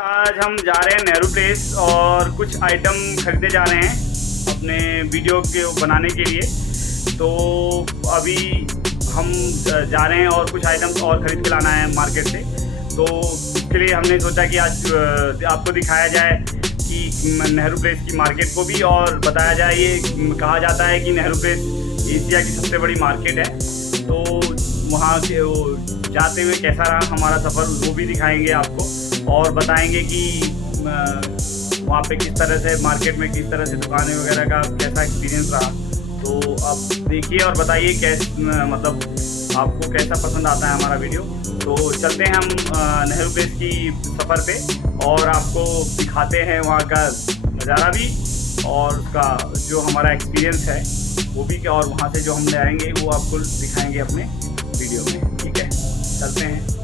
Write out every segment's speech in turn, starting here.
आज हम जा रहे हैं नेहरू प्लेस और कुछ आइटम खरीदने जा रहे हैं अपने वीडियो के बनाने के लिए। तो अभी हम जा रहे हैं और कुछ आइटम्स और ख़रीद के लाना है मार्केट से। तो इसके लिए हमने सोचा कि आज आपको दिखाया जाए कि नेहरू प्लेस की मार्केट को भी, और बताया जाए, ये कहा जाता है कि नेहरू प्लेस एशिया की सबसे बड़ी मार्केट है। तो वहाँ के जाते हुए कैसा रहा हमारा सफ़र वो भी दिखाएंगे आपको, और बताएंगे कि वहाँ पे किस तरह से मार्केट में किस तरह से दुकानें वगैरह का कैसा एक्सपीरियंस रहा। तो आप देखिए और बताइए मतलब आपको कैसा पसंद आता है हमारा वीडियो। तो चलते हैं हम नेहरू प्लेस की सफ़र पे और आपको दिखाते हैं वहाँ का नज़ारा भी, और उसका जो हमारा एक्सपीरियंस है वो भी, और वहाँ से जो हम ले आएंगे वो आपको दिखाएंगे अपने वीडियो में। ठीक है, चलते हैं।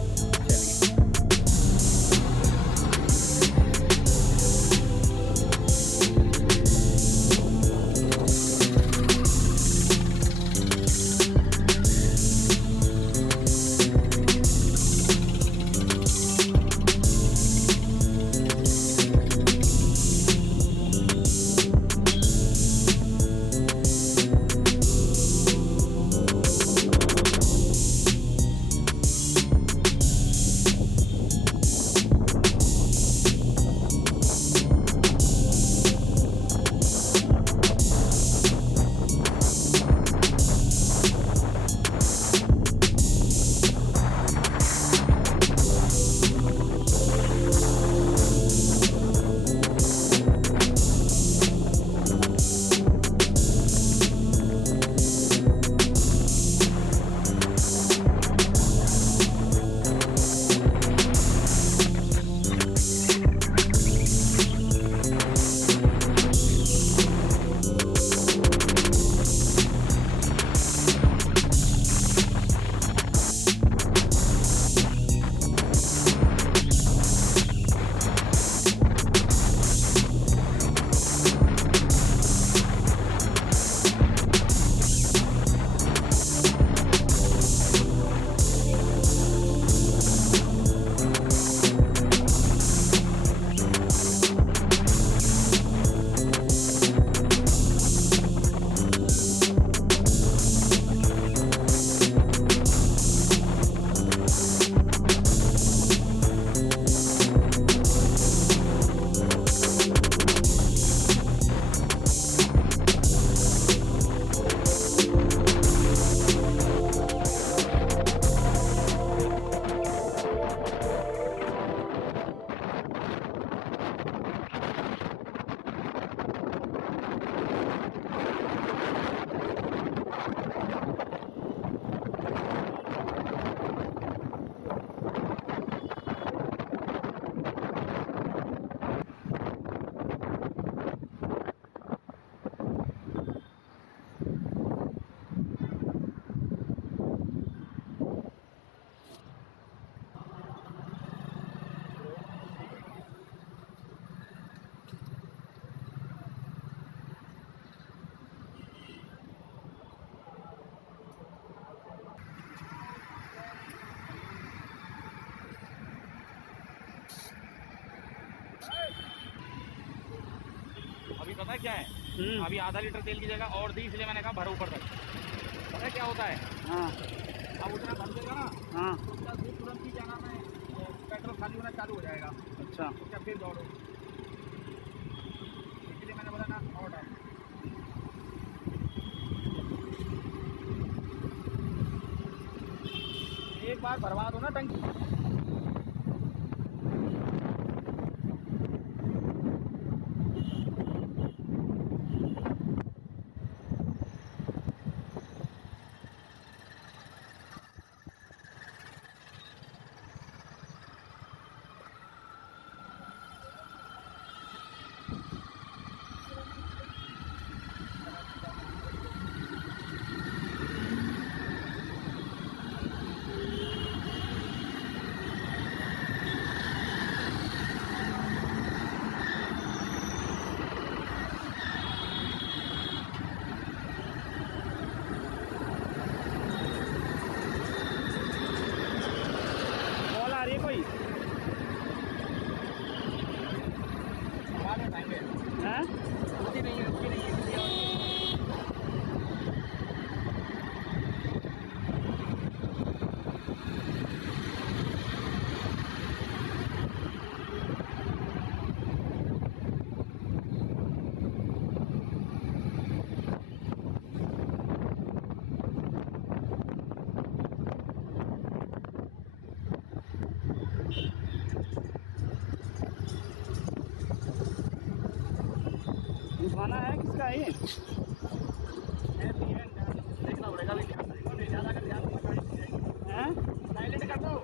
पता है क्या है, अभी आधा लीटर तेल की जगह और दी, इसलिए मैंने कहा भरो ऊपर तक। पता है क्या होता है, हाँ, अब उतना भर देगा ना, हाँ, उसका दूध तुरंत ही क्या नाम है, पेट्रोल खाली होना चालू हो जाएगा। अच्छा, उसका फिर दौड़ो, इसलिए मैंने बोला ना और डाल। एक बार भरवा दो ना टंकी। थाना है, किसका है ये? देखना पड़ेगा अभी, ध्यान से ज़्यादा अगर ध्यान से गाड़ी नहीं जाएगी। हैं? साइलेंट कर दो।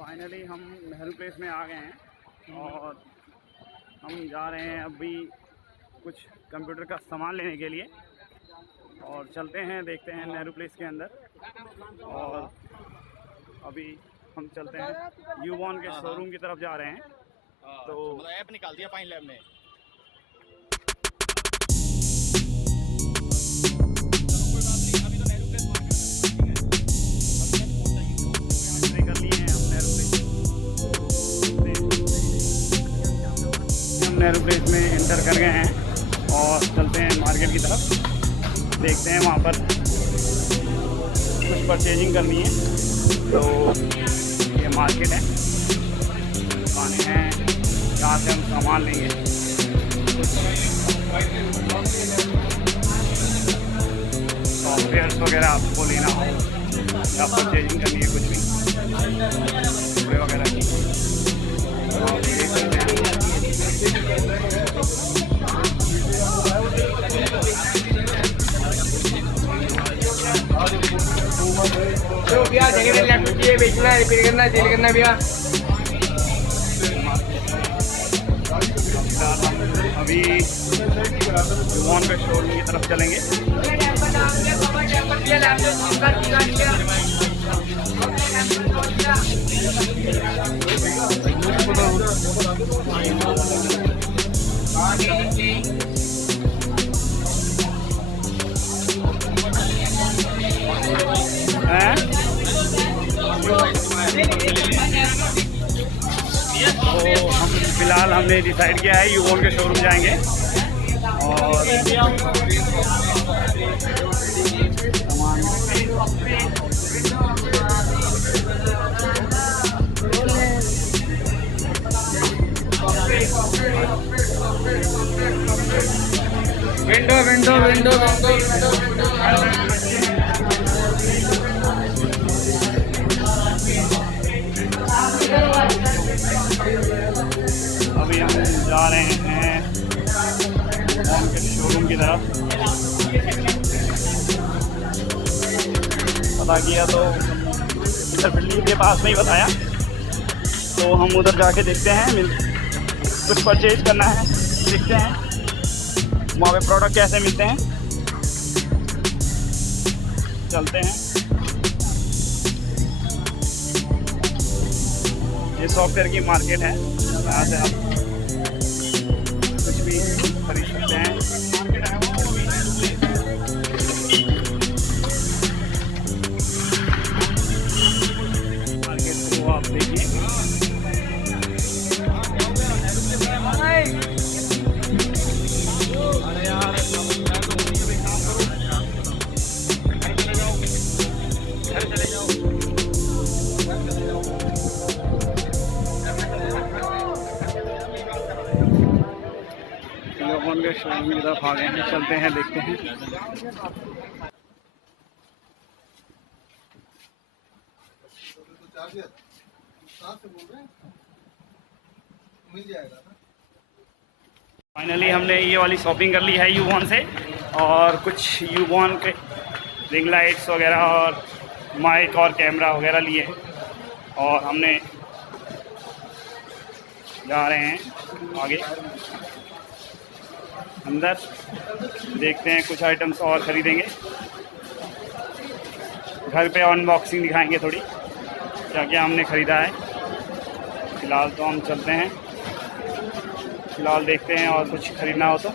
फाइनली हम नेहरू प्लेस में आ गए हैं और हम जा रहे हैं अभी कुछ कंप्यूटर का सामान लेने के लिए। और चलते हैं, देखते हैं नेहरू प्लेस के अंदर। और अभी हम चलते हैं यूबॉन के शोरूम की तरफ जा रहे हैं। तो ऐप निकाल दिया फाइन लैब ने। नेहरू प्लेस में एंटर कर गए हैं और चलते हैं मार्केट की तरफ। देखते हैं वहाँ पर कुछ परचेजिंग करनी है। तो ये मार्केट है, दुकानें हैं जहाँ से हम सामान लेंगे। सॉफ्टवेयर्स वगैरह आपको लेना हो या परचेजिंग करनी है कुछ भी कपड़े वगैरह की, तो आप देख सकते हैं। तो भैया जगह लैपटॉप चाहिए, बेचना है, रिपेयर करना है, सेल करना है भैया। अभी यूबॉन के शोरूम की तरफ चलेंगे। तो हम फिलहाल हमने डिसाइड किया है यूबॉन के शोरूम जाएंगे और विंडो विंडो विंडो विंडो अभी हम जा रहे हैं यूबॉन के शोरूम की तरफ। पता किया तो इधर बिल्डिंग के पास में ही बताया, तो हम उधर जाके देखते हैं, कुछ परचेज करना है, देखते हैं वहाँ पे प्रोडक्ट कैसे मिलते हैं। चलते हैं। ये सॉफ्टवेयर की मार्केट है, यहाँ से आप कुछ भी खरीद सकते हैं। मार्केट को आप देखिए। यूबॉन के शोरूम की तरफ आ गए हैं, चलते हैं, देखते हैं। फाइनली हमने ये वाली शॉपिंग कर ली है यूबॉन से, और कुछ यूबॉन के रिंग लाइट्स वगैरह और माइक और कैमरा वगैरह लिए हैं। और हमने जा रहे हैं आगे अंदर, देखते हैं कुछ आइटम्स और ख़रीदेंगे। घर पे अनबॉक्सिंग दिखाएंगे थोड़ी, क्या क्या हमने ख़रीदा है। फ़िलहाल तो हम चलते हैं, फ़िलहाल देखते हैं, और कुछ ख़रीदना हो तो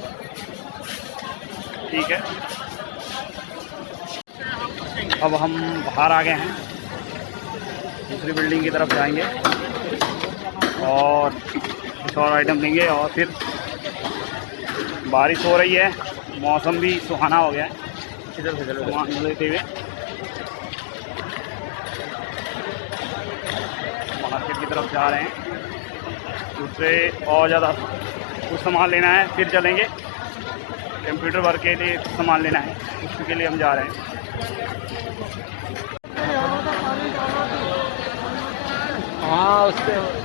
ठीक है। अब हम बाहर आ गए हैं, दूसरी बिल्डिंग की तरफ जाएंगे और कुछ और आइटम लेंगे। और फिर बारिश हो रही है, मौसम भी सुहाना हो गया है, इधर से सामान लेते हुए मार्केट की तरफ जा रहे हैं। दूसरे और ज़्यादा कुछ सामान लेना है, फिर चलेंगे। कंप्यूटर वर्क के लिए सामान लेना है, उसके लिए हम जा रहे हैं। हाँ उससे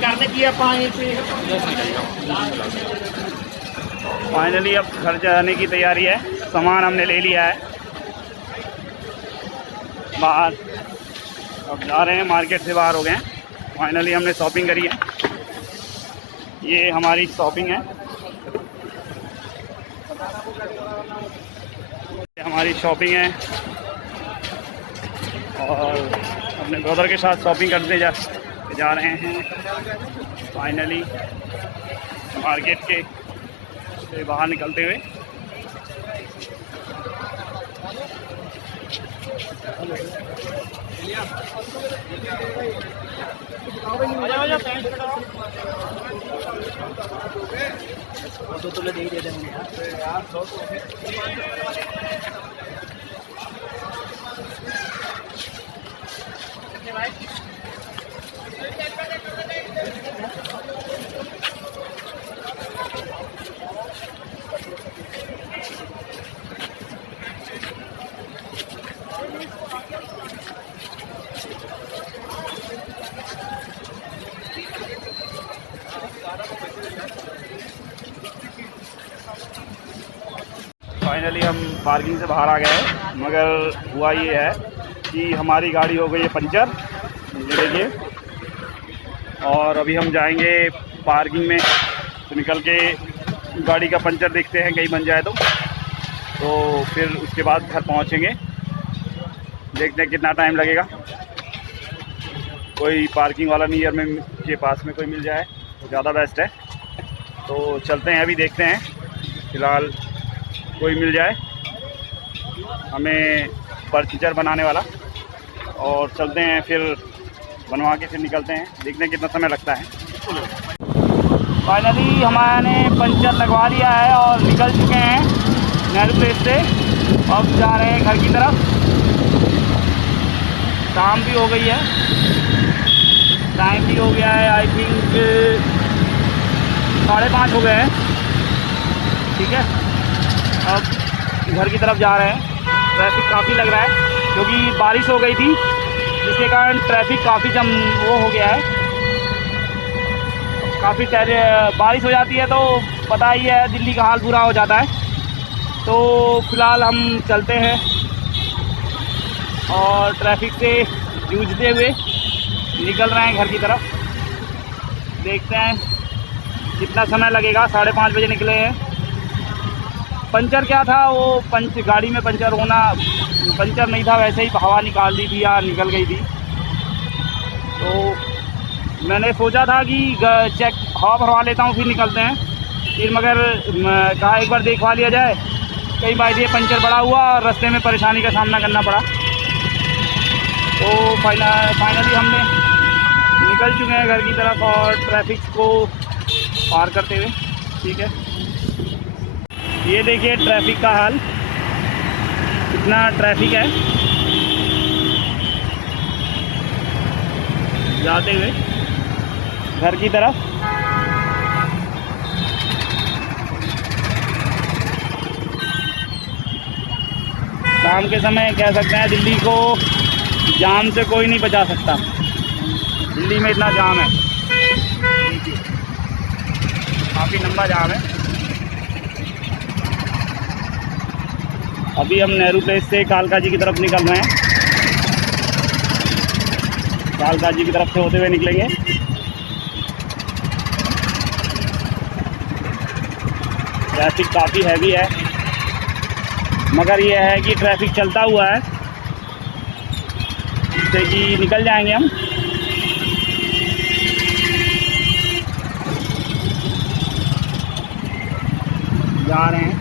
करने किया पानी पे। फाइनली अब घर जाने की तैयारी है, सामान हमने ले लिया है। बाहर अब जा रहे हैं, मार्केट से बाहर हो गए हैं। फाइनली हमने शॉपिंग करी है। ये हमारी शॉपिंग है, ये हमारी शॉपिंग है और अपने ब्रदर के साथ शॉपिंग करते जा रहे हैं फाइनली मार्केट के से बाहर निकलते हुए। फाइनली हम पार्किंग से बाहर आ गए हैं, मगर हुआ ये है कि हमारी गाड़ी हो गई है पंचर, ये देखिए। और अभी हम जाएंगे पार्किंग में, तो निकल के गाड़ी का पंचर देखते हैं, कहीं बन जाए तो फिर उसके बाद घर पहुंचेंगे। देखते हैं कितना टाइम लगेगा। कोई पार्किंग वाला नियर में के पास में कोई मिल जाए तो ज़्यादा बेस्ट है। तो चलते हैं, अभी देखते हैं, फ़िलहाल कोई मिल जाए हमें पंचर बनाने वाला, और चलते हैं फिर बनवा के फिर निकलते हैं, देखते हैं कितना समय लगता है। फाइनली हमारे पंचर लगवा लिया है और निकल चुके हैं नेहरू प्लेस से। अब जा रहे हैं घर की तरफ। शाम भी हो गई है, टाइम भी हो गया है, आई थिंक 5:30 हो गए हैं। ठीक है, अब घर की तरफ जा रहे हैं। ट्रैफिक काफ़ी लग रहा है क्योंकि बारिश हो गई थी, जिसके कारण ट्रैफिक काफ़ी वो हो गया है। काफ़ी बारिश हो जाती है तो पता ही है दिल्ली का हाल बुरा हो जाता है। तो फ़िलहाल हम चलते हैं और ट्रैफिक से जूझते हुए निकल रहे हैं घर की तरफ। देखते हैं कितना समय लगेगा। 5:30 बजे निकले हैं। पंचर क्या था, वो गाड़ी में पंचर नहीं था, वैसे ही हवा निकाल दी थी या निकल गई थी। तो मैंने सोचा था कि चेक हवा भरवा लेता हूँ फिर निकलते हैं, फिर मगर कहा एक बार देखवा लिया जाए, कई बार ये पंचर बड़ा हुआ और रास्ते में परेशानी का सामना करना पड़ा। तो फाइनली हमने निकल चुके हैं घर की तरफ और ट्रैफिक को पार करते हुए। ठीक है, ये देखिए ट्रैफिक का हाल, कितना ट्रैफिक है जाते हुए घर की तरफ। शाम के समय कह सकते हैं दिल्ली को जाम से कोई नहीं बचा सकता। दिल्ली में इतना जाम है, काफ़ी लंबा जाम है। अभी हम नेहरू प्लेस से कालका जी की तरफ निकल रहे हैं। कालका जी की तरफ से होते हुए निकलेंगे। ट्रैफिक काफ़ी हैवी है, मगर ये है कि ट्रैफिक चलता हुआ है, जिससे कि निकल जाएंगे हम। जा रहे हैं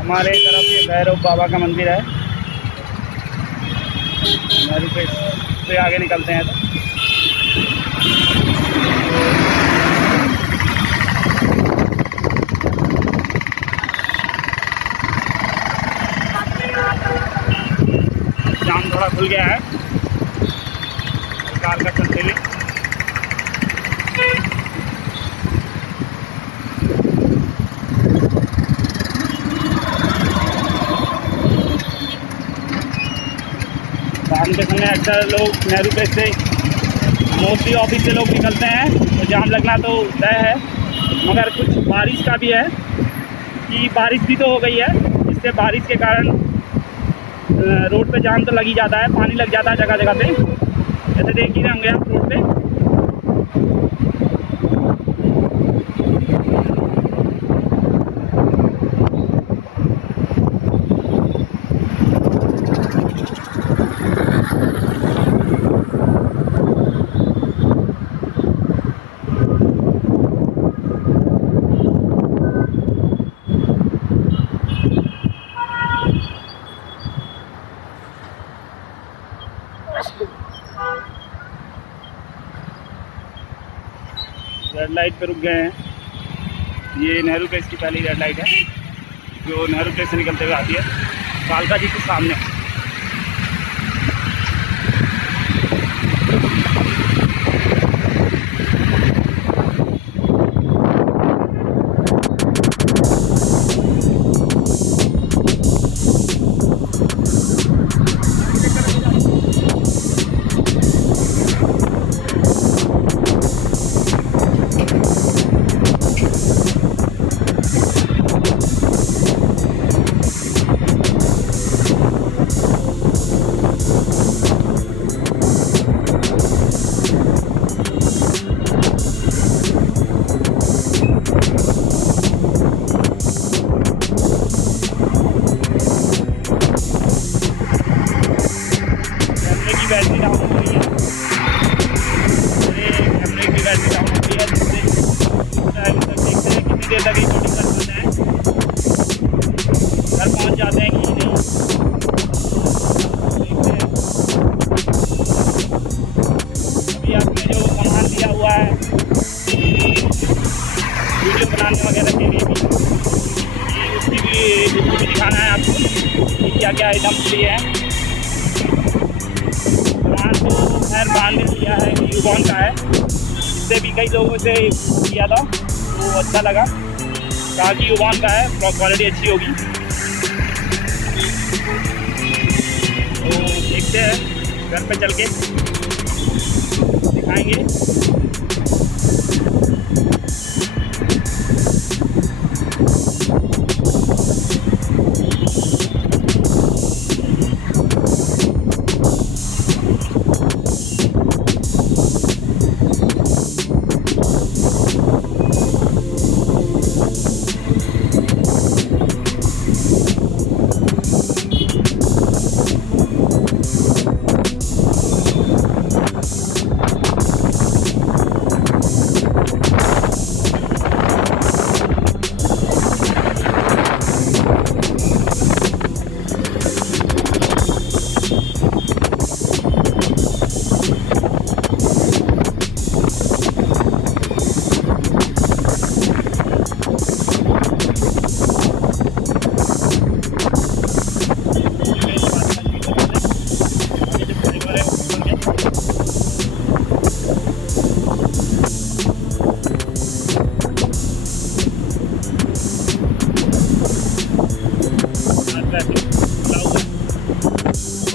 हमारे तरफ, ये भैरव बाबा का मंदिर है। नेहरू प्लेस से आगे निकलते हैं तो जाम थोड़ा खुल गया है कार का चलते हुए। शाम के समय अक्सर लोग नेहरू प्लेस से मोस्टली ऑफिस से लोग निकलते हैं, तो जाम लगना तो तय है। मगर कुछ बारिश का भी है कि बारिश भी तो हो गई है, इससे बारिश के कारण रोड पे जाम तो लग ही जाता है, पानी लग जाता है जगह जगह पे, जैसे देख ही रहे होंगे आप रोड पे। रेड लाइट पे रुक गए हैं। ये नेहरू प्लेस की पहली रेड लाइट है जो नेहरू प्लेस से निकलते हुए आती है, कालका जी के सामने। बैटरी डाउन हो रही है, कैमरे की बैटरी डाउन हो रही है, जिससे देखते हैं कितनी देर तक रिकॉर्डिंग कर पाते हैं, घर पहुंच जाते हैं कि नहीं। देखते हैं अभी आपने जो सामान लिया हुआ है वीडियो बनाने वगैरह के लिए भी, उसकी भी दिखाना है आपको कि क्या क्या आइटम्स लिए हैं। सामान तो खैर बांध लिया है, यूबॉन का है, इससे भी कई लोगों से किया था तो अच्छा लगा, कहा कि यूबॉन का है, क्वालिटी अच्छी होगी। तो देखते हैं, घर पे चल के दिखाएंगे।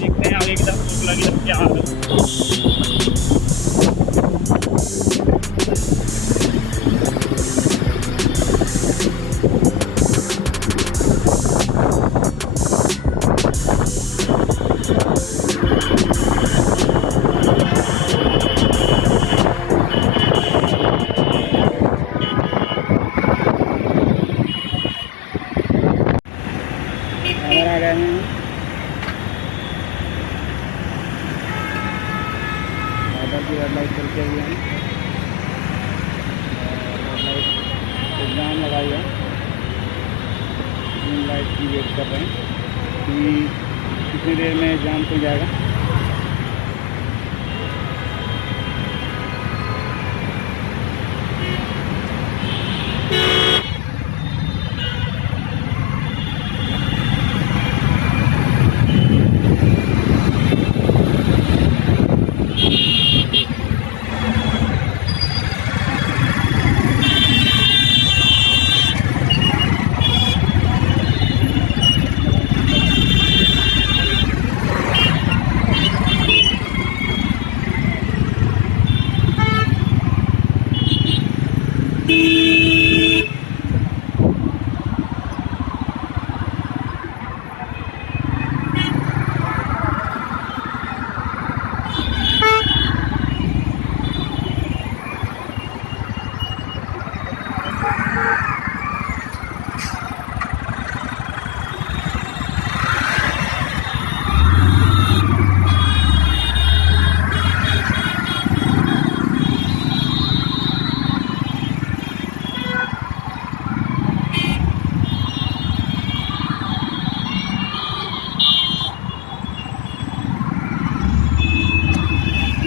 देखते हैं आगे की तरफ लगी क्या हाल है। आ गए हैं की रेड लाइट चलते हुए हैं, रेड लाइट एग्जाम लगाई है, ग्रीन लाइट की वेट कर रहे हैं कि कितनी देर में एग्जाम खुल जाएगा।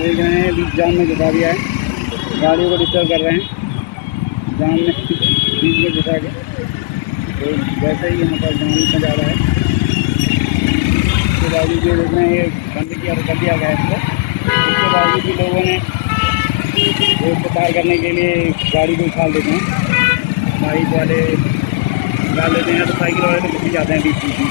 देख रहे हैं बीच जाम में घुसा दिया है, गाड़ियों को डिस्टर्ब कर रहे हैं जाम में बीच में घुसा के। तो वैसे ही यहाँ पर जाम इतना ज़्यादा है, उसके बावजूद जो देख रहे हैं ये बंद किया कर दिया गया इसको। उसके बावजूद भी लोगों ने रोड को पार करने के लिए गाड़ी को उछाल देते हैं, बाइक वाले उछाल लेते हैं तो साइकिल वाले तो घुस ही जाते हैं बीच बीच में।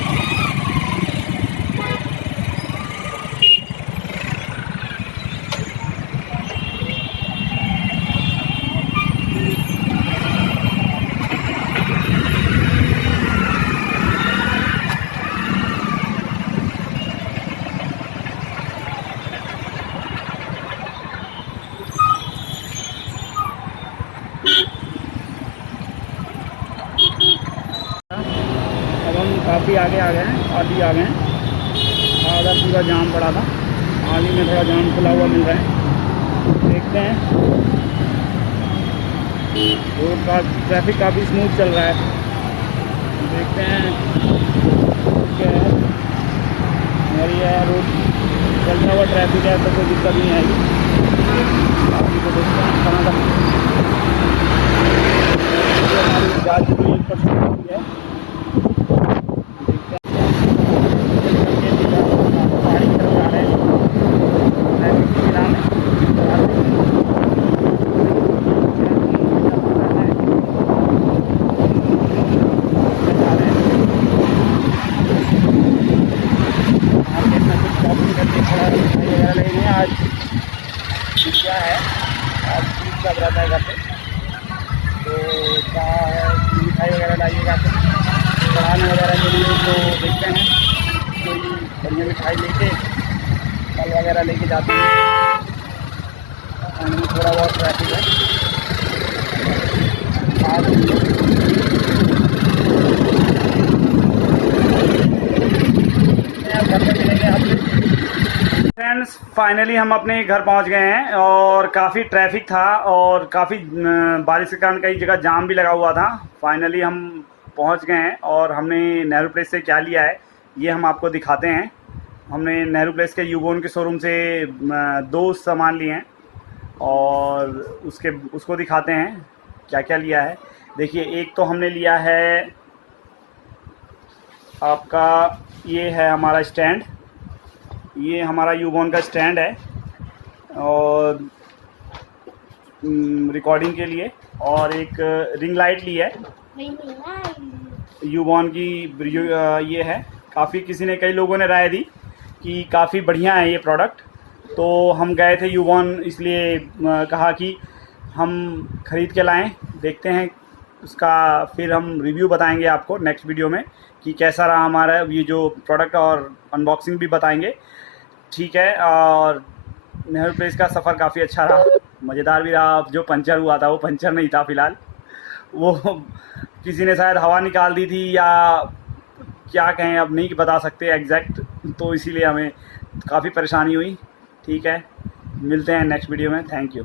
अब हम काफ़ी आगे आ गए हैं, आगे आ गए हैं। आधा पूरा जाम पड़ा था, आगे में थोड़ा जाम खुला हुआ मिल रहा है। देखते हैं, रोड का ट्रैफिक काफ़ी स्मूथ चल रहा है। देखते हैं क्या है। और ये रोड चलता हुआ ट्रैफिक है तो कोई दिक्कत नहीं आएगी। बाकी को देखते हैं कहाँ तक हमारी गाड़ी की 1% है। आज क्या है, आज चीज़ सब रहता है घर पे, तो क्या है मिठाई वगैरह लाइएगा तो चढ़ाने वगैरह के लिए। तो देखते हैं कोई बढ़िया मिठाई लेके फल वगैरह लेके जाते हैं। थोड़ा बहुत ट्रैफिक है घर पे मिलेंगे आपसे। फ्रेंड्स फाइनली हम अपने घर पहुंच गए हैं और काफ़ी ट्रैफिक था और काफ़ी बारिश के कारण कई जगह जाम भी लगा हुआ था। फाइनली हम पहुंच गए हैं और हमने नेहरू प्लेस से क्या लिया है ये हम आपको दिखाते हैं। हमने नेहरू प्लेस के यूबोन के शोरूम से 2 सामान लिए हैं और उसको दिखाते हैं क्या क्या लिया है। देखिए, एक तो हमने लिया है आपका, ये है हमारा स्टैंड, ये हमारा यूबोन का स्टैंड है और रिकॉर्डिंग के लिए। और एक रिंग लाइट ली है यूबोन की, ये है काफ़ी, किसी ने कई लोगों ने राय दी कि काफ़ी बढ़िया है ये प्रोडक्ट। तो हम गए थे यूबोन, इसलिए कहा कि हम ख़रीद के लाएं। देखते हैं उसका, फिर हम रिव्यू बताएंगे आपको नेक्स्ट वीडियो में कि कैसा रहा हमारा ये जो प्रोडक्ट, और अनबॉक्सिंग भी बताएंगे। ठीक है, और नेहरू प्लेस का सफ़र काफ़ी अच्छा रहा, मज़ेदार भी रहा। जो पंचर हुआ था वो पंचर नहीं था फ़िलहाल, वो किसी ने शायद हवा निकाल दी थी या क्या कहें, अब नहीं बता सकते एग्जैक्ट, तो इसीलिए हमें काफ़ी परेशानी हुई। ठीक है, मिलते हैं नेक्स्ट वीडियो में। Thank you.